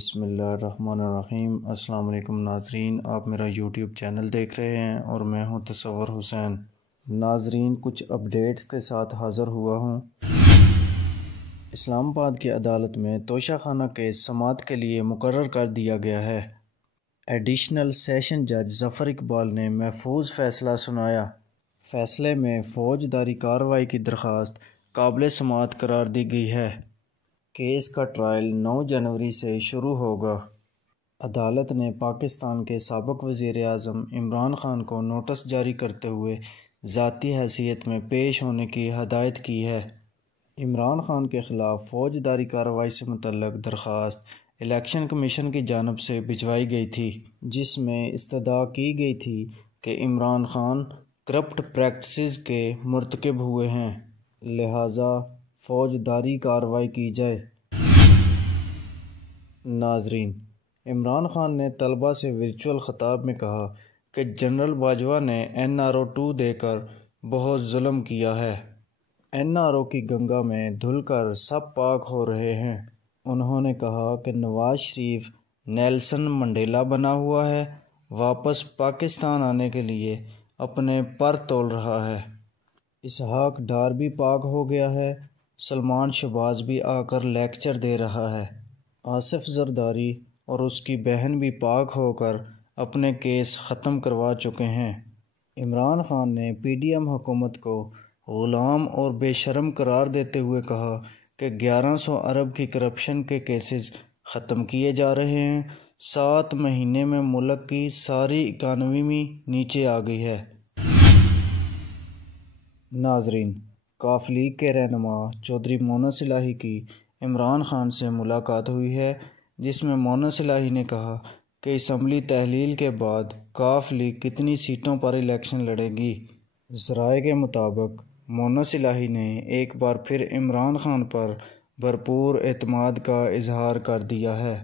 بسم اللہ الرحمن الرحیم۔ السلام علیکم ناظرین، آپ میرا یوٹیوب چینل دیکھ رہے ہیں اور میں ہوں تصور حسین۔ ناظرین، کچھ اپڈیٹس کے ساتھ حاضر ہوا ہوں۔ اسلام آباد کی عدالت میں توشہ خانہ کیس سماعت کے لیے مقرر کر دیا گیا ہے۔ ایڈیشنل سیشن جج ظفر اقبال نے محفوظ فیصلہ سنایا۔ فیصلے میں فوجداری کارروائی کی درخواست قابل سماعت قرار دی گئی ہے۔ کیس کا ٹرائل 9 جنوری سے شروع ہوگا۔ عدالت نے پاکستان کے سابق وزیر اعظم عمران خان کو نوٹس جاری کرتے ہوئے ذاتی حیثیت میں پیش ہونے کی ہدایت کی ہے۔ عمران خان کے خلاف فوجداری کارروائی سے متعلق درخواست الیکشن کمیشن کی جانب سے بھجوائی گئی تھی، جس میں استدعا کی گئی تھی کہ عمران خان کرپٹ پریکٹسز کے مرتکب ہوئے ہیں، لہٰذا فوجداری کارروائی کی جائے۔ ناظرین، عمران خان نے طلباء سے ورچوئل خطاب میں کہا کہ جنرل باجوہ نے NRO 2 دے کر بہت ظلم کیا ہے۔ NRO کی گنگا میں دھل کر سب پاک ہو رہے ہیں۔ انہوں نے کہا کہ نواز شریف نیلسن منڈیلا بنا ہوا ہے، واپس پاکستان آنے کے لیے اپنے پر تول رہا ہے۔ اسحاق ڈار بھی پاک ہو گیا ہے، سلمان شہباز بھی آ کر لیکچر دے رہا ہے۔ آصف زرداری اور اس کی بہن بھی پاک ہو کر اپنے کیس ختم کروا چکے ہیں۔ عمران خان نے PDM حکومت کو غلام اور بے شرم قرار دیتے ہوئے کہا کہ 1100 ارب کی کرپشن کے کیسز ختم کیے جا رہے ہیں۔ 7 مہینے میں ملک کی ساری اکانومی نیچے آ گئی ہے۔ ناظرین، ق لیگ کے رہنما چودھری مونس الہی کی عمران خان سے ملاقات ہوئی ہے، جس میں مونس الہی نے کہا کہ اسمبلی تحلیل کے بعد ق لیگ کتنی سیٹوں پر الیکشن لڑے گی۔ ذرائع کے مطابق مونس الہی نے ایک بار پھر عمران خان پر بھرپور اعتماد کا اظہار کر دیا ہے۔